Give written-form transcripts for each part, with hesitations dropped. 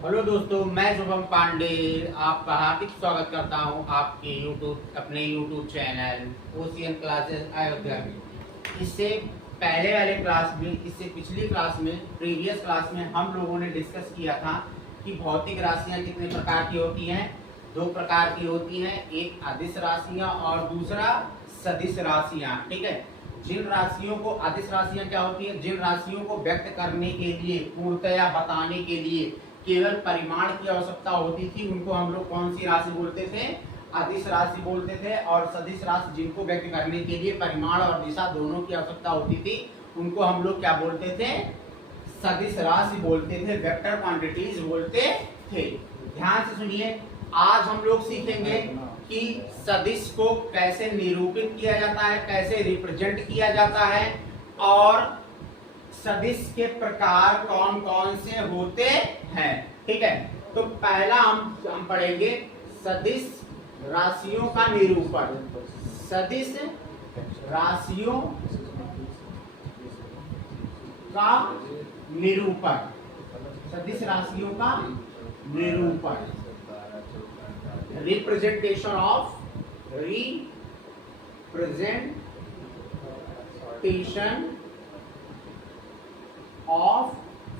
Hello दोस्तों, मैं शुभम पांडे आपका हार्दिक स्वागत करता हूं आपके अपने YouTube channel ocean classes Ayodhya में। इससे पहले वाले क्लास में, इससे पिछली क्लास में, प्रीवियस क्लास में हम लोगों ने डिस्कस किया था कि भौतिक राशियां कितने प्रकार की होती हैं। दो प्रकार की होती हैं, एक अदिश राशियां और दूसरा सदिश राशियां। ठीक है, जिन राशियों को अदिश राशियां क्या होती है, जिन राशियों को व्यक्त करने के लिए, पूर्णतया बताने के लिए केवल परिमाण की आवश्यकता होती थी, उनको हम लोग कौन सी राशि बोलते थे, अदिश राशि बोलते थे। और सदिश राशि जिनको व्यक्त करने के लिए परिमाण और दिशा दोनों की आवश्यकता होती थी, उनको हम लोग क्या बोलते थे, सदिश राशि बोलते थे, वेक्टर क्वांटिटीज बोलते थे। ध्यान से सुनिए, आज हम लोग सीखेंगे कि सदिश को कैसे निरूपित किया जाता है, कैसे रिप्रेजेंट किया जाता है, और सदिश के प्रकार कौन कौन से होते हैं। ठीक है, तो पहला हम पढ़ेंगे सदिश राशियों का निरूपण। सदिश राशियों का निरूपण, सदिश राशियों का निरूपण, रिप्रेजेंटेशन ऑफ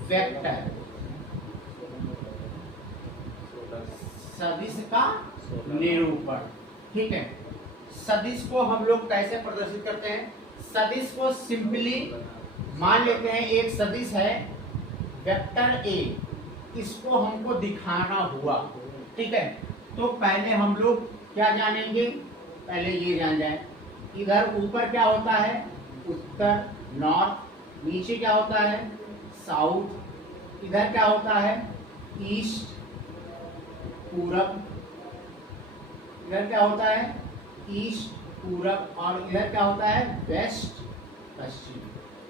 वेक्टर, सदिश का निरूपण। ठीक है, सदिश को हम लोग कैसे प्रदर्शित करते हैं, सदिश को सिंपली मान लेते हैं एक सदिश है वेक्टर ए, इसको हमको दिखाना हुआ। ठीक है, तो पहले हम लोग क्या जानेंगे, पहले ये जान जाए, इधर ऊपर क्या होता है, उत्तर नॉर्थ, नीचे क्या होता है, साउथ, इधर क्या होता है, ईस्ट पूरब, इधर क्या होता है, ईस्ट पूरब, और इधर क्या होता है, वेस्ट पश्चिम।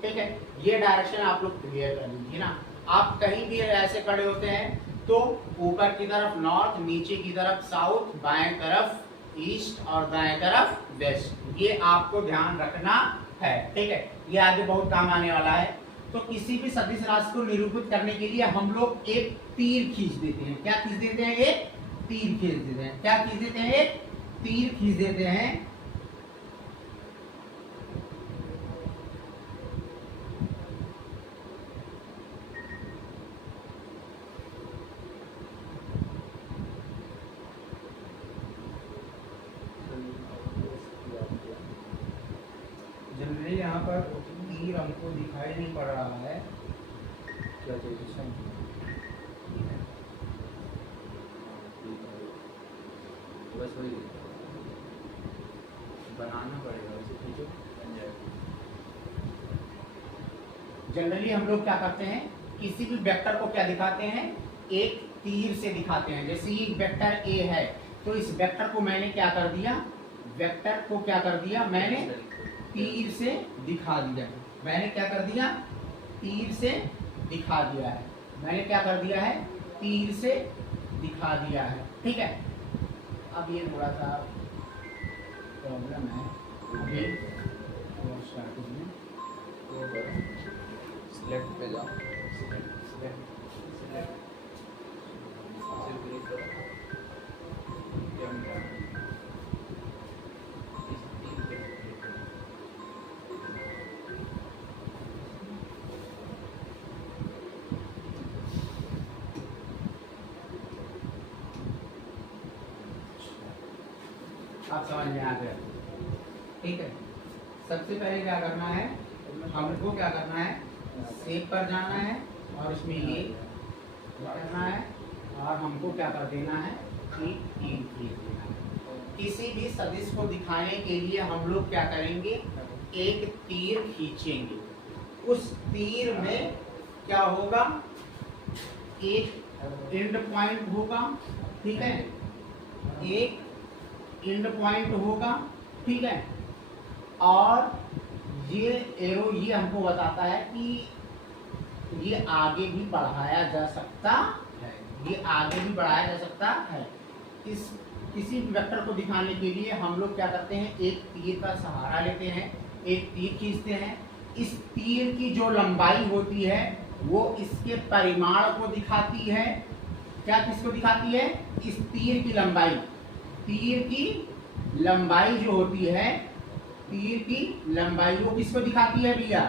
ठीक है, ये डायरेक्शन आप लोग क्लियर कर लीजिए ना। आप कहीं भी ऐसे खड़े होते हैं तो ऊपर की तरफ नॉर्थ, नीचे की तरफ साउथ, बाएं तरफ ईस्ट और दाएं तरफ वेस्ट, ये आपको ध्यान रखना है। ठीक है, ये आगे बहुत काम आने वाला है। तो किसी भी सदिश राशि को निरूपित करने के लिए हम लोग एक तीर खींच देते हैं। क्या खींच देते हैं, एक तीर खींच देते हैं। क्या खींच देते हैं, एक तीर खींच देते हैं। जनरली यहाँ पर तीर हमको दिखाई नहीं पड़ रहा है, क्या बस वही बनाना पड़ेगा, वैसे खींचो। जनरली हम लोग क्या करते हैं, किसी भी वेक्टर को क्या दिखाते हैं, एक तीर से दिखाते हैं। जैसे ये वेक्टर ए है, तो इस वेक्टर को मैंने क्या कर दिया, वेक्टर को क्या कर दिया, मैंने तीर से दिखा दिया। मैंने क्या कर दिया, तीर से दिखा दिया है। मैंने क्या कर दिया है, तीर से दिखा दिया है। ठीक है, अब ये थोड़ा सा प्रॉब्लम है, अभी स्टार्टिंग में सिलेक्ट पे जाओ, आप समझ में आ गया। ठीक है, सबसे पहले क्या करना है, हमको क्या करना है, सेव पर जाना है और इसमें ये करना है, और हमको क्या कर देना है कि तीर खींच देना है। किसी भी सदिश को दिखाने के लिए हम लोग क्या करेंगे, एक तीर खींचेंगे। उस तीर में क्या होगा, एक एंड पॉइंट होगा। ठीक है, एक एंड पॉइंट होगा। ठीक है, और ये एरो ये हमको बताता है कि ये आगे भी बढ़ाया जा सकता है, ये आगे भी बढ़ाया जा सकता है। इस किसी भी वेक्टर को दिखाने के लिए हम लोग क्या करते हैं, एक तीर का सहारा लेते हैं, एक तीर खींचते हैं। इस तीर की जो लंबाई होती है वो इसके परिमाण को दिखाती है, क्या किसको दिखाती है? इस तीर की लंबाई। तीर की लंबाई जो होती है, तीर की लंबाई वो किसको दिखाती है भैया?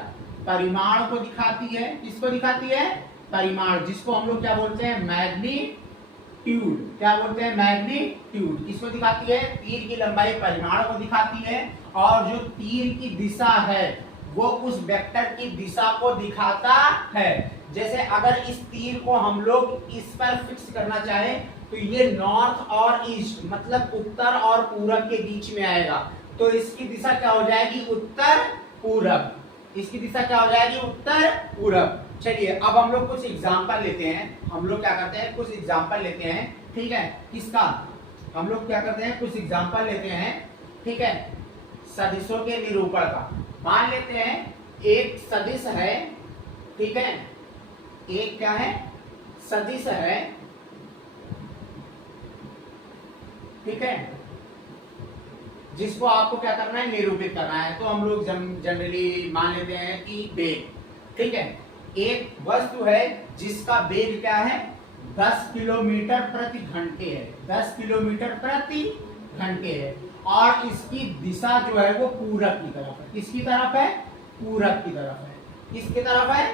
परिमाण को दिखाती है। किसको दिखाती है? परिमाण, जिसको हम लोग क्या बोलते हैं? मैग्नीट्यूड। क्या बोलते हैं? मैग्नीट्यूड। किसको दिखाती है? तीर की लंबाई परिमाण को दिखाती है। और जो तीर की दिशा है वो उस वेक्टर की दिशा को दिखाता है। जैसे अगर इस तीर को हम लोग इस पर फिक्स करना चाहें तो ये नॉर्थ और ईस्ट, मतलब उत्तर और पूरब के बीच में आएगा, तो इसकी दिशा क्या हो जाएगी? उत्तर पूरब। इसकी दिशा क्या हो जाएगी? उत्तर पूरब। चलिए अब हम लोग कुछ एग्जांपल लेते हैं। हम लोग क्या करते हैं? कुछ एग्जांपल लेते हैं, ठीक है? किसका? हम लोग क्या करते हैं? कुछ एग्जांपल लेते हैं, ठीक है, सदिशों के निरूपण का। मान लेते हैं एक सदिश है, ठीक है, एक क्या है? सदिश है, ठीक है, जिसको आपको क्या करना है? निरूपित करना है। तो हम लोग जनरली मान लेते हैं कि वेग, ठीक है, एक वस्तु है जिसका वेग क्या है? 10 किलोमीटर प्रति घंटे है। 10 किलोमीटर प्रति घंटे है और इसकी दिशा जो है वो पूरब की तरफ है। किसकी तरफ है? पूरब की तरफ है। किसकी तरफ है?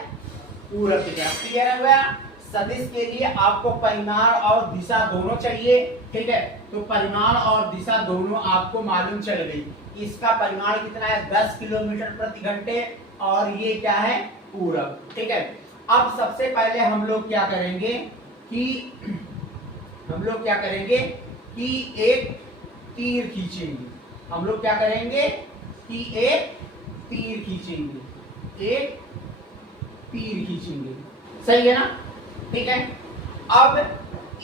पूरब की तरफ। क्लियर है भैया? सदिश के लिए आपको परिमाण और दिशा दोनों चाहिए, ठीक है, तो परिमाण और दिशा दोनों आपको मालूम चल गई। इसका परिमाण कितना है? 10 किलोमीटर प्रति घंटे और ये क्या है? पूरब, ठीक है। अब सबसे पहले हम लोग क्या करेंगे कि एक तीर खींचेंगे। हम लोग क्या करेंगे कि एक तीर खींचेंगे। एक तीर खींचेंगे, सही है ना? ठीक है। अब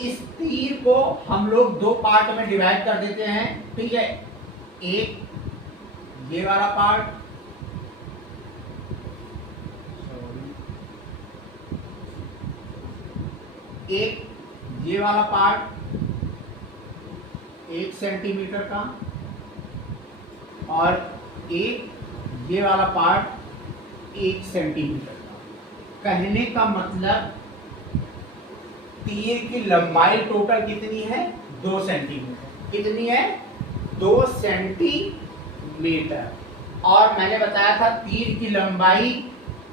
इस तीर को हम लोग दो पार्ट में डिवाइड कर देते हैं, ठीक है। एक ये वाला पार्ट, एक ये वाला पार्ट 1 सेंटीमीटर का और एक ये वाला पार्ट 1 सेंटीमीटर का। कहने का मतलब तीर की लंबाई टोटल कितनी है? 2 सेंटीमीटर। कितनी है? 2 सेंटीमीटर। और मैंने बताया था तीर की लंबाई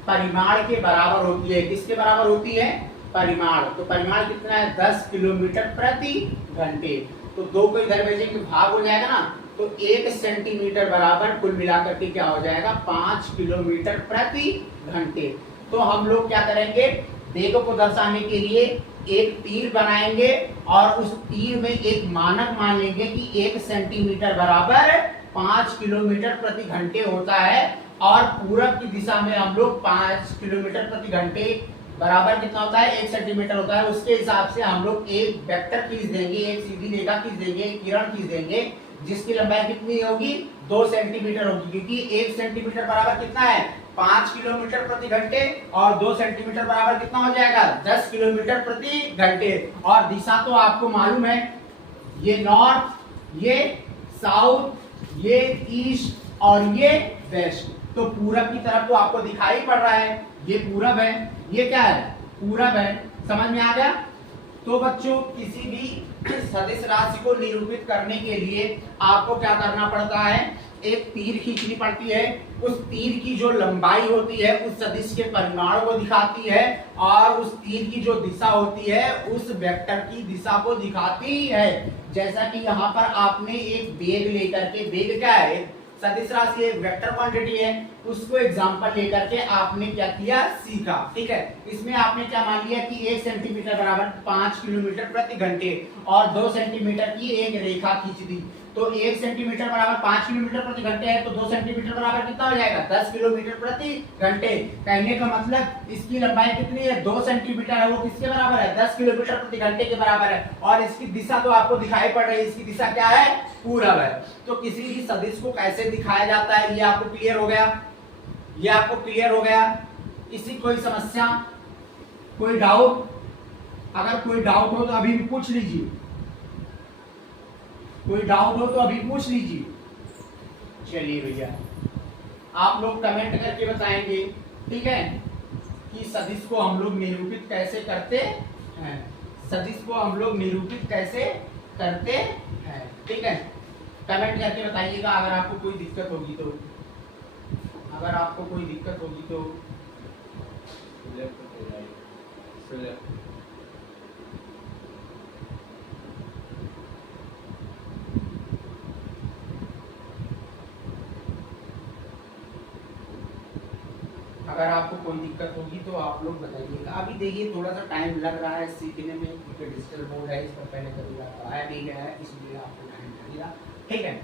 परिमाण के बराबर होती है। किसके बराबर होती है? परिमाण। तो परिमाण कितना है? 10 किलोमीटर प्रति घंटे। तो 2 को इधर भेजेंगे, भाग हो जाएगा ना, तो 1 सेंटीमीटर बराबर कुल मिलाकर के क्या हो जाएगा? 5 किलोमीटर प्रति घंटे। तो हम लोग क्या करेंगे? वेग को दर्शाने के लिए एक तीर बनाएंगे और उस तीर में एक मानक मान लेंगे कि 1 सेंटीमीटर बराबर 5 किलोमीटर प्रति घंटे होता है और पूरब की दिशा में हम लोग 5 किलोमीटर प्रति घंटे बराबर कितना होता है? 1 सेंटीमीटर होता है। उसके हिसाब से हम लोग एक वेक्टर खींच देंगे, एक सीधी रेखा खींच देंगे, एक किरण खींच देंगे, जिसकी लंबाई कितनी होगी? 2 सेंटीमीटर होगी, क्योंकि 1 सेंटीमीटर बराबर कितना है? 5 किलोमीटर प्रति घंटे और 2 सेंटीमीटर बराबर कितना हो जाएगा? 10 किलोमीटर प्रति घंटे। और दिशा तो आपको मालूम है, ये नॉर्थ, ये साउथ, ये ईस्ट और ये वेस्ट। तो पूरब की तरफ तो आपको दिखाई पड़ रहा है, ये पूरब है, ये क्या है? पूरब है। समझ में आ गया? तो बच्चों किसी भी सदिश राशि को निरूपित करने के लिए आपको क्या करना पड़ता है? एक तीर खींचनी पड़ती है। उस तीर की जो लंबाई होती है उस सदिश के परिमाण को दिखाती है और उस तीर की जो दिशा होती है उस वेक्टर की दिशा को दिखाती है। जैसा कि यहाँ पर आपने एक वेग लेकर के, वेग क्या है? सदिश राशि एक वेक्टर क्वांटिटी है, उसको एग्जांपल लेकर के आपने क्या किया? सीखा, ठीक है। इसमें आपने क्या मान लिया कि 1 सेंटीमीटर बराबर 5 किलोमीटर प्रति घंटे और 2 सेंटीमीटर की एक रेखा खींच दी। तो 1 सेंटीमीटर बराबर 5 किलोमीटर प्रति घंटे है, तो 2 सेंटीमीटर बराबर कितना हो जाएगा? 10 किलोमीटर प्रति घंटे। कहने का मतलब इसकी लंबाई कितनी है? 2 सेंटीमीटर है, वो किसके बराबर है? 10 किलोमीटर प्रति घंटे के बराबर है। और इसकी दिशा तो आपको दिखाई पड़ रही है, इसकी दिशा क्या है? पूरब है। तो किसी भी सदिश को कैसे दिखाया जाता है ये आपको क्लियर हो गया? ये आपको क्लियर हो गया? इसी कोई समस्या, कोई डाउट? अगर कोई डाउट हो तो अभी भी पूछ लीजिए। कोई डाउट हो तो अभी पूछ लीजिए। चलिए भैया, आप लोग कमेंट करके बताएंगे, ठीक है, कि सदिश को हम लोग निरूपित कैसे करते हैं। सदिश को हम लोग निरूपित कैसे करते हैं। ठीक है, कमेंट करके बताइएगा अगर आपको कोई दिक्कत होगी तो। अगर आपको कोई दिक्कत होगी तो अगर आपको कोई दिक्कत होगी तो आप लोग बताइएगा। अभी देखिए थोड़ा सा टाइम लग रहा है सीखने में, क्योंकि डिजिटल बोर्ड है, इस पर पहले कभी पढ़ाया नहीं गया है, इसलिए आपको टाइम लगेगा। ठीक है,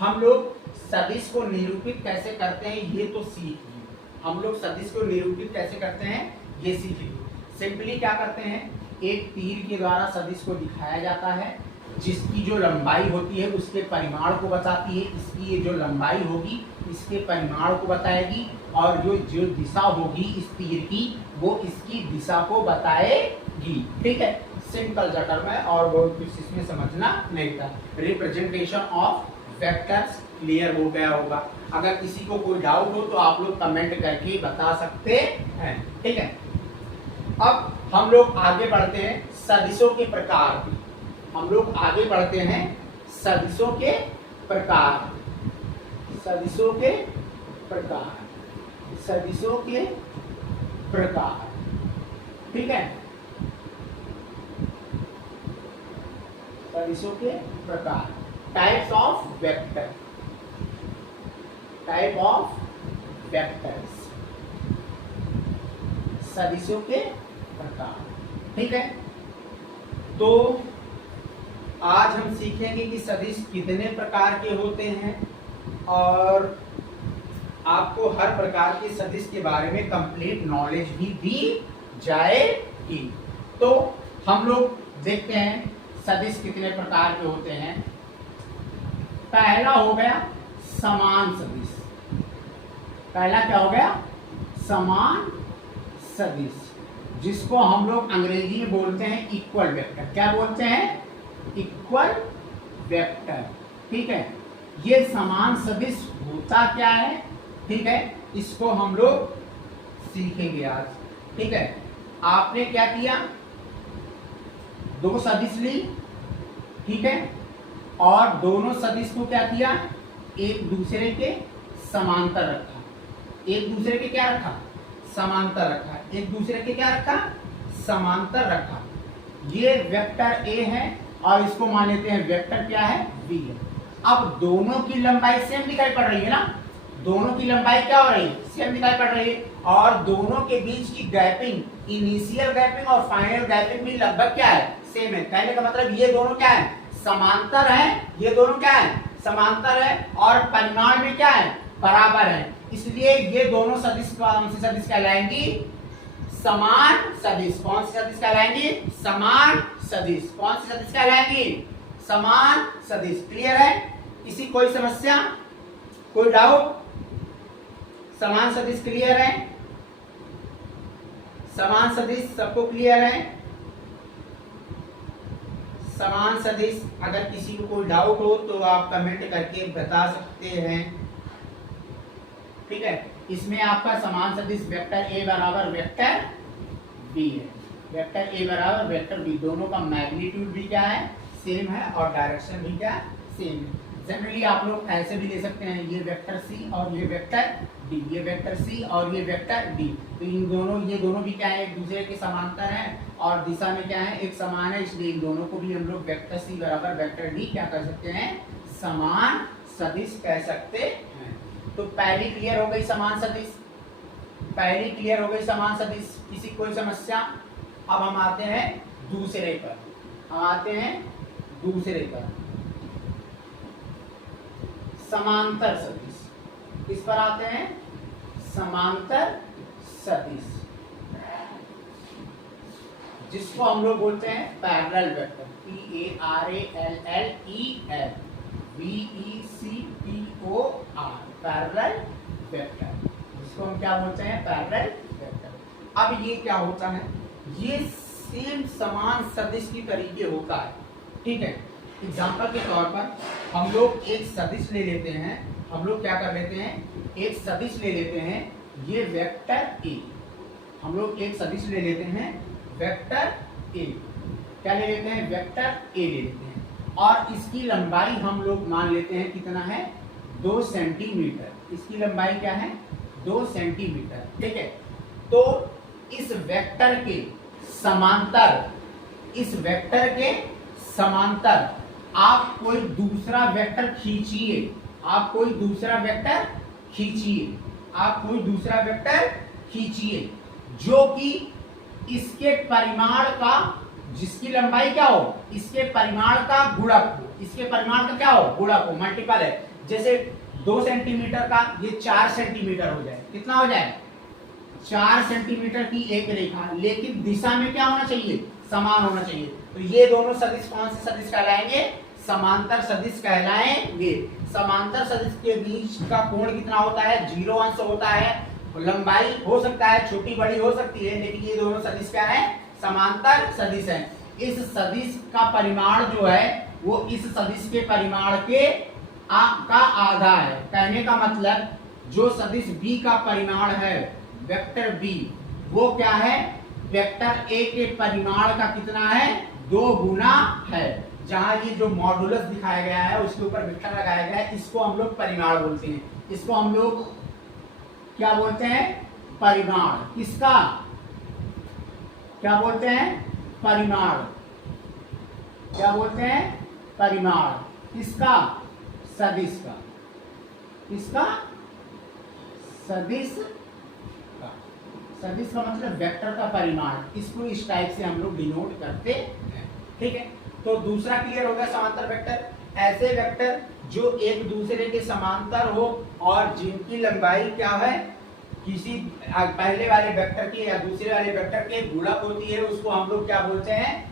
हम लोग सदिश को निरूपित कैसे करते हैं ये तो सीख लिए। हम लोग सदिश को निरूपित कैसे करते हैं ये सीख लिए। सिंपली क्या करते हैं, एक तीर के द्वारा सदिश को दिखाया जाता है, जिसकी जो लंबाई होती है उसके परिमाण को बताती है। इसकी ये जो लंबाई होगी इसके परिमाण को बताएगी, और जो दिशा होगी इस तीर की वो इसकी दिशा को बताएगी। ठीक है, सिंपल जटर में, और बहुत कुछ इसमें समझना नहीं था। रिप्रेजेंटेशन ऑफ वेक्टर्स क्लियर हो गया होगा। अगर किसी को कोई डाउट हो तो आप लोग कमेंट करके बता सकते हैं। ठीक है, अब हम लोग आगे बढ़ते हैं सदिशों के प्रकार। हम लोग आगे बढ़ते हैं सदिशों के प्रकार। सदिशों के प्रकार, सदिशों के प्रकार। ठीक है, सदिशों के प्रकार, types of vector, type of vectors, सदिशों के प्रकार। ठीक है, तो आज हम सीखेंगे कि सदिश कितने प्रकार के होते हैं, और आपको हर प्रकार के सदिश के बारे में कंप्लीट नॉलेज भी दी जाएगी। तो हम लोग देखते हैं सदिश कितने प्रकार के होते हैं। पहला हो गया समान सदिश। पहला क्या हो गया, समान सदिश, जिसको हम लोग अंग्रेजी में बोलते हैं इक्वल वेक्टर। क्या बोलते हैं, इक्वल वेक्टर। ठीक है, ये समान सदिश होता क्या है, ठीक है, इसको हम लोग सीखेंगे आज। ठीक है, आपने क्या किया, दो सदिश ली, ठीक है, और दोनों सदिश को क्या किया, एक दूसरे के समांतर रखा। एक दूसरे के क्या रखा, समांतर रखा। एक दूसरे के क्या रखा, समांतर रखा। ये वेक्टर ए है और इसको मान लेते हैं वेक्टर क्या है, बी है। अब दोनों की लंबाई सेम दिखाई पड़ रही है ना, दोनों की लंबाई क्या हो रही है, सेम दिखाई पड़ रही है, और दोनों के बीच की गैपिंग, इनिशियल गैपिंग और फाइनल गैपिंग भी लगभग क्या है, सेम है। कहने का मतलब ये दोनों क्या है, समांतर है। ये दोनों क्या है, समांतर है, और परिमाण में क्या है, बराबर है। इसलिए ये दोनों सदिश कौन सी सदिश कहलाएंगी, समान सदिश। कौन सी सदिश कहलाएंगी, समान सदिश। कौन सी सदिश कहलाएंगी, समान सदिश। क्लियर है, किसी कोई समस्या, कोई डाउट, समान सदिश क्लियर है, समान सदिश सबको क्लियर है। समान सदिश, अगर किसी को कोई डाउट हो तो आप कमेंट करके बता सकते हैं। ठीक है, इसमें आपका समान सदिश वेक्टर ए बराबर वेक्टर बी है। वेक्टर ए बराबर वेक्टर बी, दोनों का मैग्नीट्यूड भी क्या है, सेम है, और डायरेक्शन भी क्या सेम है। जनरली आप लोग ऐसे भी ले सकते हैं, ये वेक्टर सी और ये वेक्टर डी, ये वेक्टर सी और ये वेक्टर डी। तो इन दोनों, ये दोनों भी क्या है, एक दूसरे के समांतर हैं और दिशा में क्या है, एक समान है। इसलिए इन दोनों को भी हम लोग वेक्टर सी बराबर वेक्टर डी क्या कर सकते हैं, समान सदिश कह सकते हैं। तो पहली क्लियर हो गई समान सदिश, पहली क्लियर हो गई समान सदिश। किसी कोई समस्या। अब हम आते हैं दूसरे पर, हम आते हैं दूसरे पर, समांतर सदिश। इस पर आते हैं समांतर सदिश, जिसको हम लोग बोलते हैं parallel vector. PARALLEL VECTOR, parallel vector, जिसको हम क्या बोलते हैं, पैरेलल वेक्टर। अब ये क्या होता है, ये सेम समान सदिश की तरीके होता है। ठीक है, एग्जाम्पल के तौर पर हम लोग एक सदिश ले लेते हैं। हम लोग क्या कर लेते हैं, एक सदिश ले लेते हैं, ये वेक्टर ए। हम लोग एक सदिश ले लेते हैं वेक्टर ए, क्या ले लेते हैं, वेक्टर ए ले लेते हैं, और इसकी लंबाई हम लोग मान लेते हैं कितना है, 2 सेंटीमीटर। इसकी लंबाई क्या है, 2 सेंटीमीटर, ठीक है। तो इस वेक्टर के समांतर, इस वेक्टर के समांतर आप कोई दूसरा वेक्टर खींचिए, आप कोई दूसरा वेक्टर खींचिए, आप कोई दूसरा वेक्टर खींचिए जो कि इसके परिमाण का, जिसकी लंबाई क्या हो, इसके परिमाण का गुणक हो, इसके परिमाण का क्या हो, गुणक हो, मल्टीपल है। जैसे 2 सेंटीमीटर का ये 4 सेंटीमीटर हो जाए, कितना हो जाए, 4 सेंटीमीटर की एक रेखा, लेकिन दिशा में क्या होना चाहिए, समान होना चाहिए। तो ये दोनों सदिश कौन से सदिश कहलाएंगे, समांतर सदिश कहलाएंगे। समांतर सदिश के बीच का कोण कितना होता है, 0 अंश होता है। लंबाई हो सकता है छोटी बड़ी हो सकती है, लेकिन ये दोनों सदिश क्या है, समांतर सदिश है। इस सदिश का परिमाण जो है वो इस सदिश के परिमाण के का आधा है। कहने का मतलब जो सदिश b का परिमाण है, वेक्टर b, वो क्या है, वेक्टर a के परिमाण का कितना है, 2 गुना है। जहां ये जो मॉडुलस दिखाया गया है उसके ऊपर वेक्टर लगाया गया है, इसको हम लोग परिमाण बोलते हैं। इसको हम लोग क्या बोलते हैं, परिमाण। किसका, क्या बोलते हैं, परिमाण। क्या बोलते हैं, परिमाण। किसका, सदिश का। किसका, सदिश का। सदिश का मतलब वेक्टर का परिमाण। इसको इस टाइप से हम लोग डिनोट करते हैं, ठीक है। तो दूसरा क्लियर हो गया, समांतर वेक्टर। ऐसे वेक्टर जो एक दूसरे के समांतर हो और जिनकी लंबाई क्या है, किसी पहले वाले वेक्टर की या दूसरे वाले वेक्टर के गुणक होती है, उसको हम लोग क्या बोलते हैं,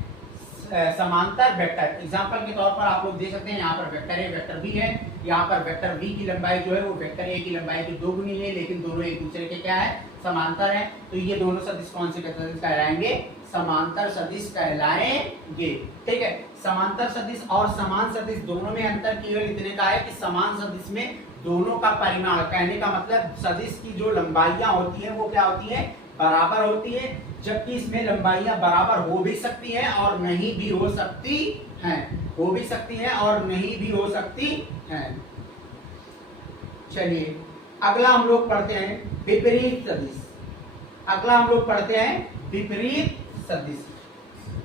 समांतर वेक्टर। एग्जांपल के तौर पर आप लोग देख सकते हैं, यहाँ पर वेक्टर ए वेक्टर बी है, यहाँ पर वेक्टर बी की लंबाई जो है वो वेक्टर ए की लंबाई की 2 गुनी है, लेकिन दोनों एक दूसरे के क्या है, समांतर है। तो ये दोनों सदिश कौन से सदिश कहलाएंगे, समांतर सदिश कहलाएंगे, ठीक है। समांतर सदिश और समान सदिश दोनों में अंतर केवल इतने का है कि समान सदिश में दोनों का परिमाण, कहने का मतलब सदिश की जो लंबाइयां होती हैं वो क्या होती हैं, बराबर होती है, जबकि इसमें लंबाइयां बराबर हो भी सकती हैं और नहीं भी हो सकती हैं, हो भी सकती हैं और नहीं भी हो सकती हैं। चलिए अगला हम लोग पढ़ते हैं विपरीत सदिश। अगला हम लोग पढ़ते हैं विपरीत सदिश।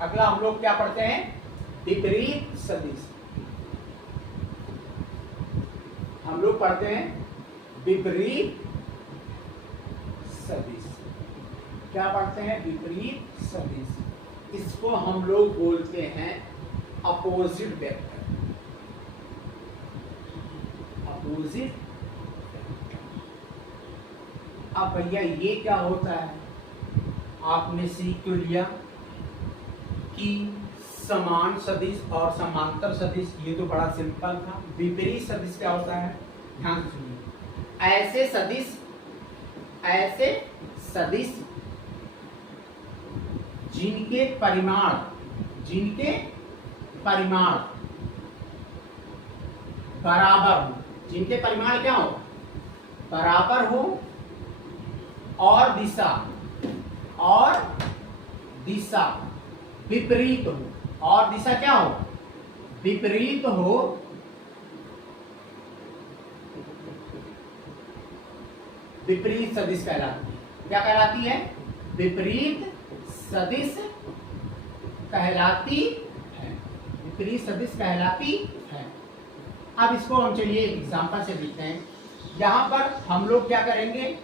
अगला हम लोग क्या पढ़ते हैं, विपरीत सदिश। हम लोग पढ़ते हैं विपरीत सदिश। क्या पढ़ते हैं, विपरीत सदिश। इसको हम लोग बोलते हैं अपोजिट वेक्टर। अपोजिट। अब भैया ये क्या होता है, आपने सीख तो लिया कि समान सदिश और समांतर सदिश, ये तो बड़ा सिंपल था। विपरीत सदिश क्या होता है, ध्यान से सुनिए। ऐसे सदिश, ऐसे सदिश जिनके परिमाण, जिनके परिमाण बराबर हो, जिनके परिमाण क्या हो, बराबर हो, और दिशा, और दिशा विपरीत हो, और दिशा क्या हो, विपरीत हो, विपरीत सदिश कहलाती है। क्या कहलाती है, विपरीत सदिश कहलाती है, विपरीत सदिश कहलाती है। अब इसको हम चलिए एक एग्जांपल से देखते हैं। यहाँ पर हम लोग क्या करेंगे,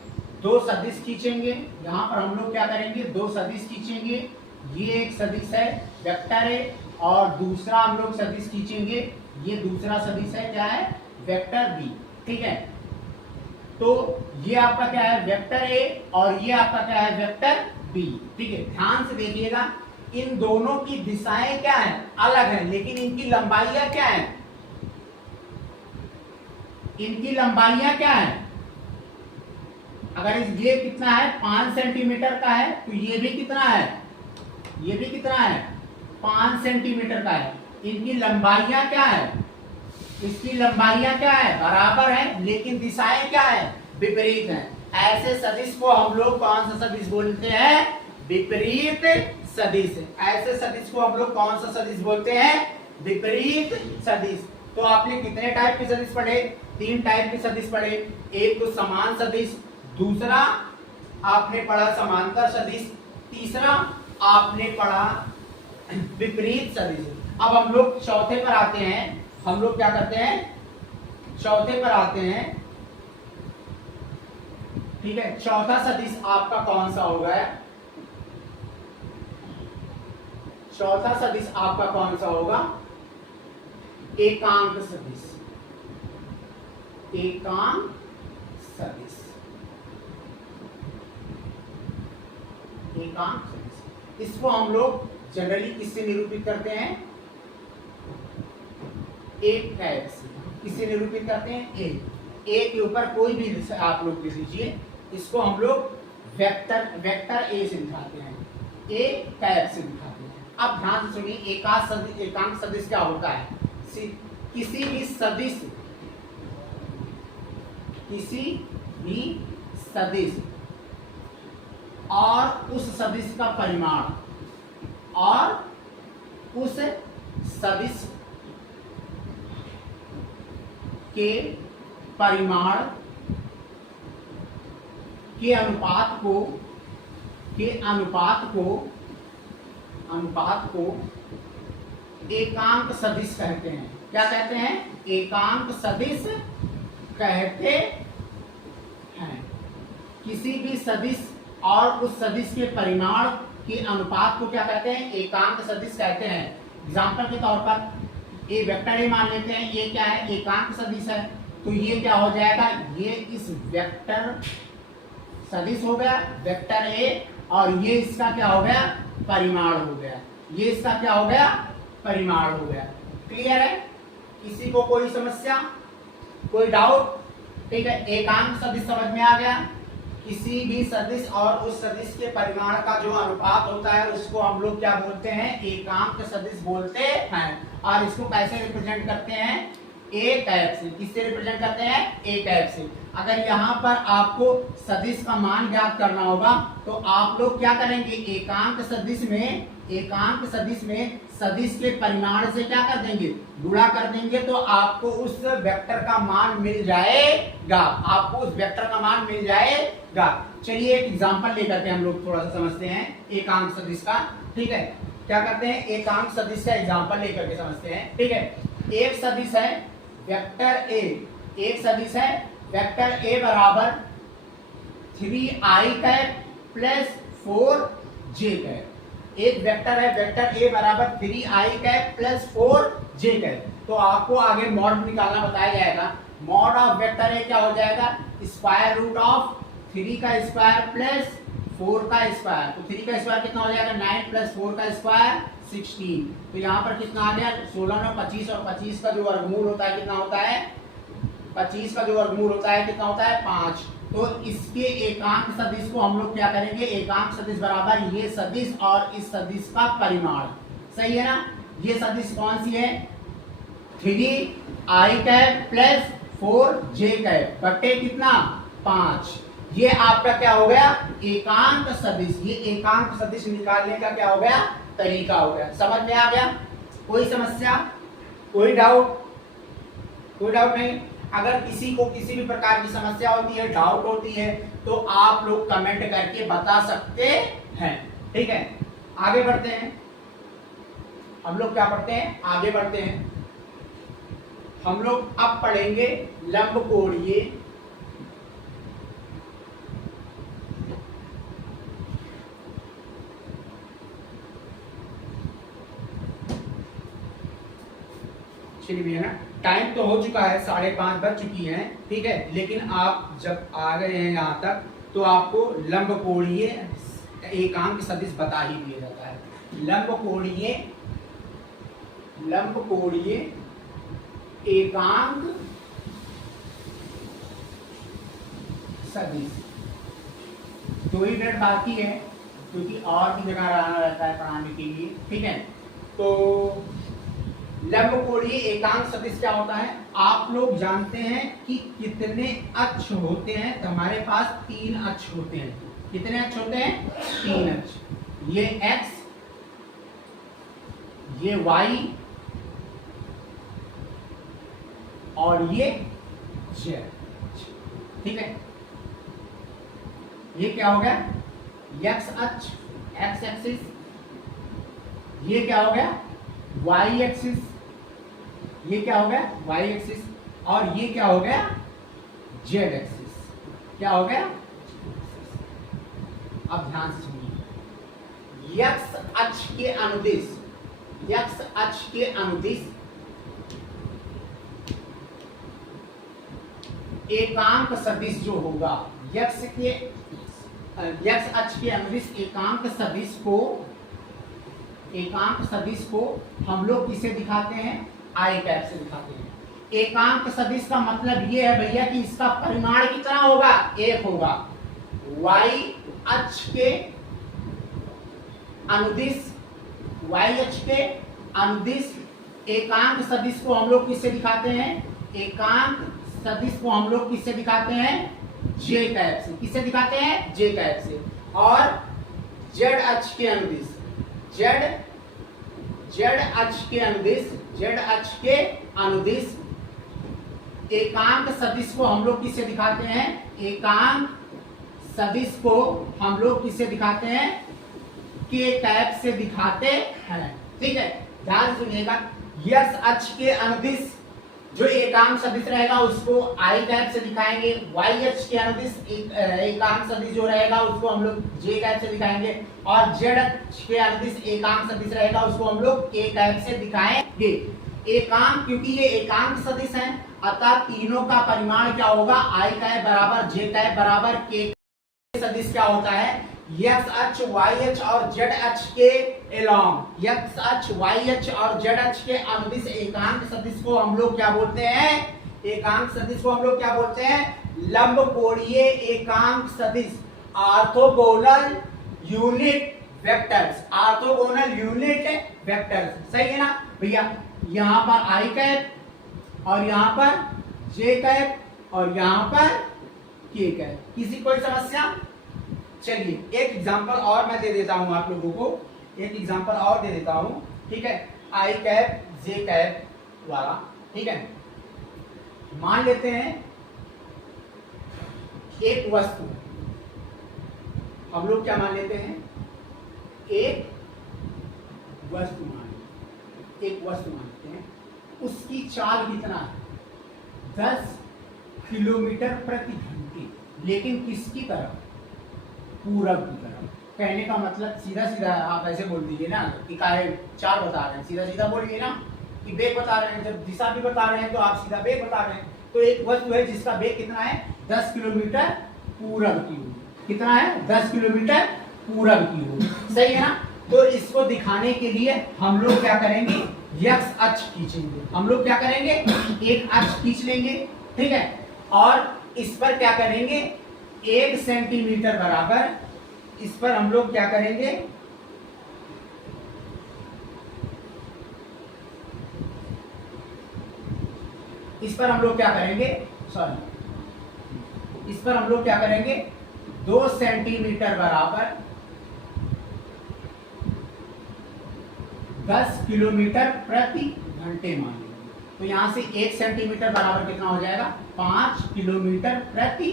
2 सदिश खींचेंगे। यहाँ पर हम लोग क्या करेंगे, 2 सदिश खींचेंगे। ये एक सदिश है वेक्टर ए, और दूसरा हम लोग सदिश खींचेंगे, ये दूसरा सदिश है, क्या है, वेक्टर बी, ठीक है। तो ये आपका क्या है, वेक्टर ए, और ये आपका क्या है, वेक्टर बी, ठीक है। ध्यान से देखिएगा, इन दोनों की दिशाएं क्या है, अलग है, लेकिन इनकी लंबाइयां क्या है, इनकी लंबाइयां क्या है। अगर इस ये कितना है, 5 सेंटीमीटर का है, तो ये भी कितना है, ये भी कितना है, 5 सेंटीमीटर का है। इनकी लंबाइयां क्या है, इसकी लंबाइयां क्या है, बराबर है, लेकिन दिशाएं क्या है, विपरीत हैं। ऐसे सदिश को हम लोग कौन सा सदिश बोलते हैं, विपरीत सदिश। ऐसे सदिश को हम लोग कौन सा सदिश बोलते हैं? विपरीत सदिश। तो आपने कितने टाइप के सदिश पढ़े? 3 टाइप के सदिश पढ़े। एक तो समान सदिश, दूसरा आपने पढ़ा समांतर सदिश, तीसरा आपने पढ़ा विपरीत सदिश। अब हम लोग चौथे पर आते हैं। हम लोग क्या करते हैं? चौथे पर आते हैं। ठीक है, चौथा सदिश आपका कौन सा होगा? चौथा सदिश आपका कौन सा होगा? एकांक सदिश। एकांक सदिश। एकांक सदिश, इसको हम लोग जनरली किससे निरूपित करते हैं? एक टाइप से। किससे निरूपित करते हैं? ए के ऊपर कोई भी आप लोग लिख लीजिए, इसको हम लोग वेक्टर ए से दिखाते हैं, ए टाइप से दिखाते हैं। अब ध्यान से सुनिए, एकांक सदिश क्या होता है? किसी भी सदिश और उस सदिश का परिमाण और उस सदिश के परिमाण के अनुपात को एकांक सदिश कहते हैं। क्या कहते हैं? एकांक सदिश कहते हैं। किसी भी सदिश और उस सदिश के परिमाण के अनुपात को क्या कहते हैं? एकांक सदिश कहते हैं। एग्जांपल के तौर पर ए वेक्टर ए मान लेते हैं। ये क्या है? एकांक सदिश है। तो ये क्या हो जाएगा? ये इस वेक्टर सदिश हो गया वेक्टर ए, और ये इसका क्या हो गया? परिमाण हो गया। ये इसका क्या हो गया? परिमाण हो गया। क्लियर है? किसी को कोई समस्या, कोई डाउट? ठीक है, एकांक सदिश समझ में आ गया। किसी भी सदिश और उस सदिश के परिमाण का जो अनुपात होता है उसको हम लोग क्या बोलते हैं? एकांक सदिश बोलते हैं। और इसको कैसे रिप्रेजेंट करते हैं? ए टाइप से। किससे रिप्रेजेंट करते हैं? ए टाइप से। अगर यहाँ पर आपको सदिश का मान ज्ञात करना होगा तो आप लोग क्या करेंगे? एकांक सदिश में सदिश के परिमाण से क्या कर देंगे? गुणा कर देंगे, तो आपको उस वेक्टर का मान मिल जाएगा। आपको उस वेक्टर का मान मिल जाएगा। चलिए एक एग्जांपल लेकर के हम लोग थोड़ा सा समझते हैं एकांक सदिश का। ठीक है, क्या करते हैं? एकांक सदिश का एग्जांपल लेकर के समझते हैं। ठीक है, एक सदिश है वेक्टर ए। एक सदिश है वेक्टर ए बराबर 3i cap plus 4j cap. एक वेक्टर है वेक्टर ए बराबर 3i cap plus 4j cap. तो आपको आगे मॉड निकालना बताया जाएगा। मॉड ऑफ वेक्टर ए क्या हो जाएगा? स्क्वायर रूट ऑफ 3 का स्क्वायर प्लस 4 का स्क्वायर। तो 3 का स्क्वायर कितना हो जाएगा? 9 प्लस 4 का स्क्वायर 16। तो यहाँ पर कितना आ गया? 16 में 25, और 25 का जो वर्गमूल होता है कितना होता है? 25 का जो वर्गमूल होता है कितना होता है? 5। तो इसके एकांक सदिश को हम लोग क्या करेंगे? एकांक सदिश बराबर ये सदिश और इस सदिश का परिमाण। सही है ना? ये सदिश कौन सी है? 3i cap plus 4j cap बटे कितना? 5। ये आपका क्या हो गया? एकांक सदिश। ये एकांक सदिश निकालने का क्या हो गया? तरीका हो गया। समझ में आ गया? कोई समस्या, कोई डाउट? कोई डाउट नहीं? अगर किसी को किसी भी प्रकार की समस्या होती है, डाउट होती है, तो आप लोग कमेंट करके बता सकते हैं। ठीक है, आगे बढ़ते हैं। हम लोग क्या पढ़ते हैं? आगे बढ़ते हैं। हम लोग अब पढ़ेंगे लंबकोणीय चलिए ना, टाइम तो हो चुका है, 5:30 बज चुकी हैं। ठीक है, लेकिन आप जब आ गए हैं यहाँ तक तो आपको लंबकोणीय एकांक सदिश बता ही दिया जाता है। लंबकोणीय एकांक सदिश 2 ही मिनट बाकी है, क्योंकि और भी जगह रहना रहता है पढ़ाने के लिए। ठीक है, तो लंबकोणीय एकांक सदिश क्या होता है? आप लोग जानते हैं कि कितने अक्ष होते हैं? तो हमारे पास 3 अक्ष होते हैं। कितने अक्ष होते हैं? 3 अक्ष। ये x, ये y और ये z, ठीक है। ये क्या हो गया x अक्ष, x एक्सिस, ये क्या हो गया y एक्सिस, ये क्या हो गया y एक्सिस, और ये क्या हो गया z एक्सिस, क्या हो गया। अब ध्यान से सुनिए, x अक्ष के अनुदिश, x अक्ष के अनुदिश एकांक सदिश जो होगा, x अक्ष के अनुदिश एकांक सदिश को हम लोग किसे दिखाते हैं, आई कैप से दिखाते हैं। एकांक सदिश का मतलब ये है भैया कि इसका परिमाण कितना होगा, एक होगा। y अक्ष के अनुदिश, y अक्ष के अनुदिश एकांक सदिश को हम लोग किससे दिखाते हैं, एकांक सदिश को हम लोग किससे दिखाते हैं, j कैप से। किससे दिखाते हैं, j कैप से। और z अक्ष के अनुदिश, z अक्ष के अनुदिश, z अक्ष के अनुदिश एकांक सदिश को हम लोग किससे दिखाते हैं, एकांक सदिश को हम लोग किससे दिखाते हैं, k कैप से दिखाते हैं, ठीक है। ध्यान सुनिएगा, x अक्ष के अनुदिश जो एकांक सदिश रहेगा उसको आई कैप से दिखाएंगे, y अक्ष के अनुदिश एकांक सदिश जो रहेगा उसको हम लोग j कैप से दिखाएंगे, और z अक्ष के अनुदिश एकांक सदिश रहेगा उसको हम लोग k कैप से दिखाएंगे। एकांक, क्योंकि ये एकांक सदिश है, अतः तीनों का परिमाण क्या होगा, आई कैप बराबर j कैप बराबर k। सदिश क्या होता है, x अक्ष y अक्ष और z अक्ष के एलॉन्ग, x अक्ष y अक्ष और z अक्ष के अनुदिश एकांक सदिश को हम लोग क्या बोलते हैं, एकांक सदिश को हम लोग क्या बोलते हैं, लंबकोणीय एकांक सदिश, orthogonal unit vectors, orthogonal unit vectors. सही है ना भैया। यहाँ पर आई कैप और यहाँ पर जे कैप और यहाँ पर के कैप। किसी कोई समस्या? चलिए एक एग्जांपल और मैं दे देता हूं आप लोगों को, एक एग्जांपल और दे देता हूं, ठीक है। आई कैप जे कैप वाला, ठीक है। मान लेते हैं एक वस्तु, हम लोग क्या मान लेते हैं, एक वस्तु मानते हैं, उसकी चाल कितना है, 10 किलोमीटर प्रति घंटे, लेकिन किसकी तरफ, पूरब की तरफ। कहने का मतलब सीधा सीधा आप ऐसे बोल दीजिए ना कि काहे चाल बता रहे हैं, सीधा सीधा बोलिए ना कि वेग बता रहे हैं, जब दिशा भी बता रहे हैं तो आप सीधा वेग बता रहे हैं। तो एक वस्तु है जिसका वेग कितना है, 10 किलोमीटर पूरब की ओर, कितना है, 10 किलोमीटर पूरब की ओर, सही है ना। तो इसको दिखाने के लिए हम लोग क्या करेंगे, x अक्ष खींचेंगे, हम लोग क्या करेंगे, एक अक्ष खींच लेंगे, ठीक है। और इस पर क्या करेंगे, 1 सेंटीमीटर बराबर, इस पर हम लोग क्या करेंगे, इस पर हम लोग क्या करेंगे, सॉरी, इस पर हम लोग क्या करेंगे, 2 सेंटीमीटर बराबर 10 किलोमीटर प्रति घंटे मान लेंगे। तो यहां से 1 सेंटीमीटर बराबर कितना हो जाएगा, 5 किलोमीटर प्रति,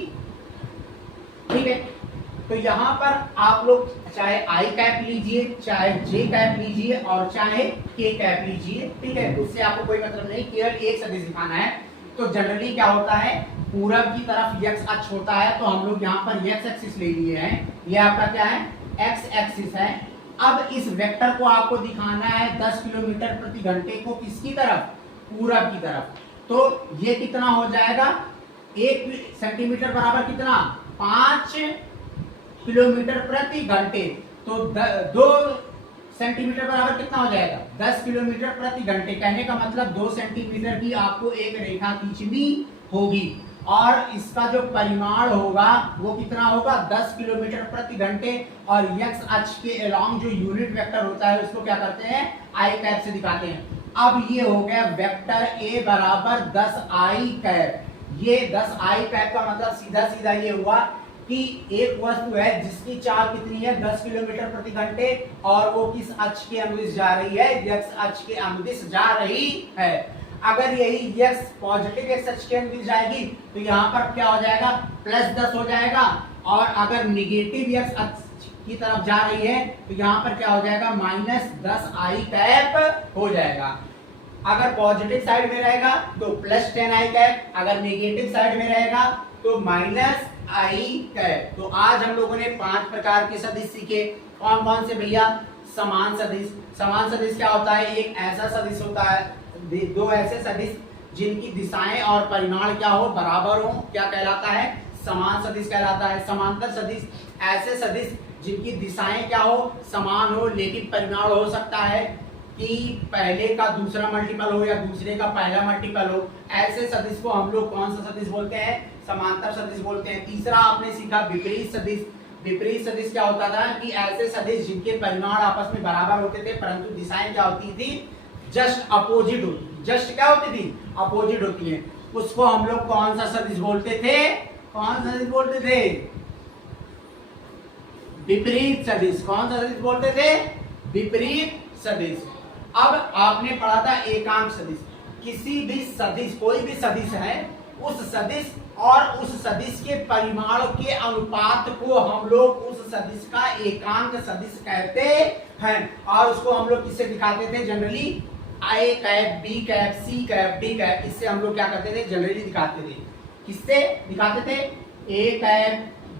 ठीक है। तो यहाँ पर आप लोग चाहे आई कैप लीजिए, चाहे जे कैप लीजिए और चाहे के कैप लीजिए, ठीक है, उससे आपको कोई मतलब नहीं, केवल एक सदिश दिखाना है। तो जनरली क्या होता है, पूरब की तरफ x अक्ष होता है, तो हम लोग यहाँ पर x एक्सिस ले लिए हैं, ये आपका क्या है, x एक्सिस है। अब इस वेक्टर को आपको दिखाना है 10 किलोमीटर प्रति घंटे को किसकी तरफ, पूरब की तरफ। तो ये कितना हो जाएगा, 1 सेंटीमीटर बराबर कितना, 5 किलोमीटर प्रति घंटे। तो 2 सेंटीमीटर बराबर कितना हो जाएगा, 10 किलोमीटर प्रति घंटे। कहने का मतलब 2 सेंटीमीटर की आपको एक रेखा खींचनी होगी, और इसका जो परिमाण होगा वो कितना होगा, 10 किलोमीटर प्रति घंटे। और x अक्ष के अलोंग जो यूनिट वेक्टर होता है उसको क्या करते हैं, आई कैप से दिखाते हैं। अब ये हो गया वेक्टर a बराबर 10 आई कैप। ये 10 आई कैप का मतलब सीधा सीधा ये हुआ कि एक वस्तु है जिसकी चाल कितनी है 10 किलोमीटर प्रति घंटे और वो किस अक्ष के अनुदिश जा रही है, x अक्ष के अनुदिश जा रही है। अगर यही x पॉजिटिव x अक्ष के अनुदिश जाएगी तो यहाँ पर क्या हो जाएगा +10 हो जाएगा, और अगर निगेटिव x अक्ष की तरफ जा रही है तो यहाँ पर क्या हो जाएगा -10i हो जाएगा। अगर पॉजिटिव साइड में रहेगा तो +10i, अगर नेगेटिव साइड में रहेगा तो -i। तो आज हम लोगों ने 5 प्रकार के सदिश सीखे। कौन कौन से भैया? समान सदिश। समान सदिश क्या होता है? एक ऐसा सदिश होता है, दो ऐसे सदिश जिनकी दिशाएं और परिमाण क्या हो बराबर हो, क्या कहलाता है? समान सदिश कहलाता है। समांतर सदिश ऐसे सदिश जिनकी दिशाएं क्या हो समान हो लेकिन परिमाण हो सकता है कि पहले का दूसरा मल्टीपल हो या दूसरे का पहला मल्टीपल हो। ऐसे सदिश को हम लोग कौन सा सदिश बोलते हैं? समांतर सदिश बोलते हैं। तीसरा आपने सीखा विपरीत सदिश। विपरीत सदिश क्या होता था कि ऐसे सदिश जिनके परिमाण आपस में बराबर होते थे परंतु दिशाएं क्या होती थी? जस्ट अपोजिट होती। जस्ट क्या होती थी? अपोजिट होती है। उसको हम लोग कौन सा सदिश बोलते थे? कौन सा सदिश बोलते थे? विपरीत सदिश। कौन सा सदिश बोलते थे? विपरीत सदिश। अब आपने पढ़ा था एकांक सदिश। किसी भी सदिश, कोई भी सदिश है, उस सदिश और उस सदिश के परिमाण के अनुपात को हम लोग उस सदिश का एकांक सदिश कहते हैं। और उसको हम लोग किससे दिखाते थे? Generally a cap, b cap, c cap, d cap, इससे हम लोग क्या करते थे? जनरली दिखाते थे। किससे दिखाते थे? a cap,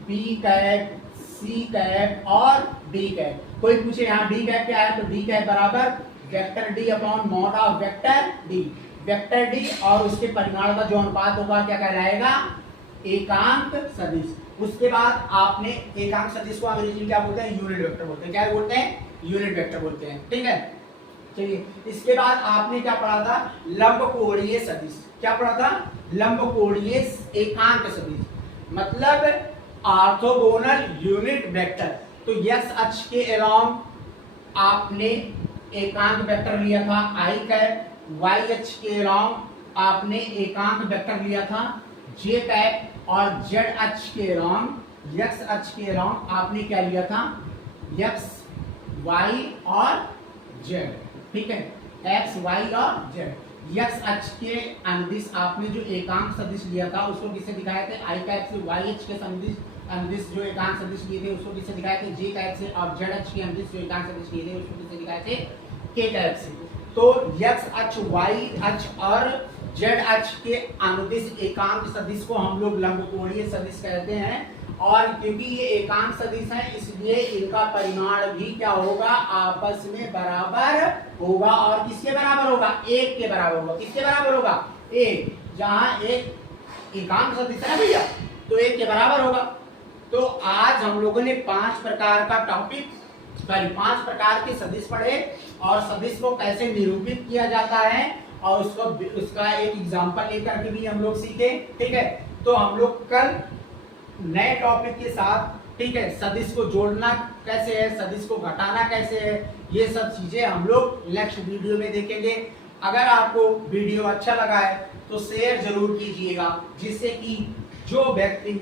b cap, c cap और d कैप। कोई पूछे यहाँ d कैप क्या है तो d कैप बराबर vector d upon mod of vector d। Vector d और उसके परिमाण का जो अनुपात होगा क्या कहलाएगा? एकांक सदिश। उसके बाद आपने एकांक सदिश को अंग्रेजी में क्या बोलते हैं? यूनिट वेक्टर बोलते हैं। क्या बोलते हैं? यूनिट वेक्टर बोलते हैं। ठीक है, चलिए इसके बाद आपने क्या पढ़ा था? लंबकोणीय सदिश। क्या पढ़ा था? लंबकोणीय एकांक सदिश मतलब ऑर्थोगोनल यूनिट वेक्टर। तो x अक्ष के अलोंग आपने एकांक वेक्टर लिया था i कैप, y अक्ष के अलोंग आपने एकांक वेक्टर लिया था j कैप, और z अक्ष के अलोंग, x अक्ष के अलोंग आपने क्या लिया था? x, y और z। ठीक है, x, y और z। x अक्ष के अनुदिश आपने जो एकांक सदिश लिया था उसको किससे दिखाए थे? i कैप से। y अक्ष के अनुदिश जो एकांक सदिश लिए थे उसको किससे दिखाए थे? j कैप से। और z अक्ष के अनुदिश जो एकांक सदिश लिए थे उसको किससे दिखाए थे? k कैप से। तो x अक्ष, y अक्ष और z अक्ष के अनुदिश एकांक सदिश को हम लोग लंबकोणीय सदिश कहते हैं। और क्योंकि ये एकांक सदिश है इसलिए इनका परिमाण भी क्या होगा? आपस में बराबर होगा। और किसके बराबर होगा? 1 के बराबर होगा। किसके बराबर होगा? 1। जहां एक एकांक सदिश है भैया तो 1 के बराबर होगा। तो आज हम लोगों ने 5 प्रकार का टॉपिक, 5 प्रकार के सदिश पढ़े और सदिश को कैसे निरूपित किया जाता है और उसका एक एग्जांपल लेकर के भी हम लोग सीखे। ठीक है, तो हम लोग कल नए टॉपिक के साथ, ठीक है, सदिश को जोड़ना कैसे है, सदिश को घटाना कैसे है, ये सब चीजें हम लोग नेक्स्ट वीडियो में देखेंगे। अगर आपको वीडियो अच्छा लगा है तो शेयर जरूर कीजिएगा जिससे कि जो व्यक्ति,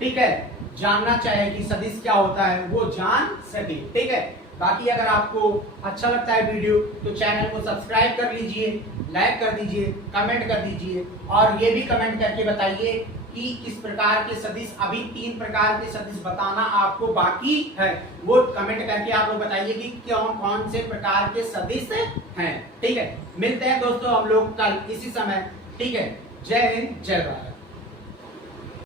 ठीक है, जानना चाहे कि सदिश क्या होता है वो जान सके। ठीक है, बाकी अगर आपको अच्छा लगता है वीडियो तो चैनल को सब्सक्राइब कर लीजिए, लाइक कर दीजिए, कमेंट कर दीजिए और ये भी कमेंट करके बताइए कि किस प्रकार के सदिश, अभी 3 प्रकार के सदिश बताना आपको बाकी है, वो कमेंट करके आप लोग बताइए कि कौन कौन से प्रकार के सदिश हैं। ठीक है, मिलते हैं दोस्तों हम लोग कल इसी समय। ठीक है, जय हिंद, जय भारत।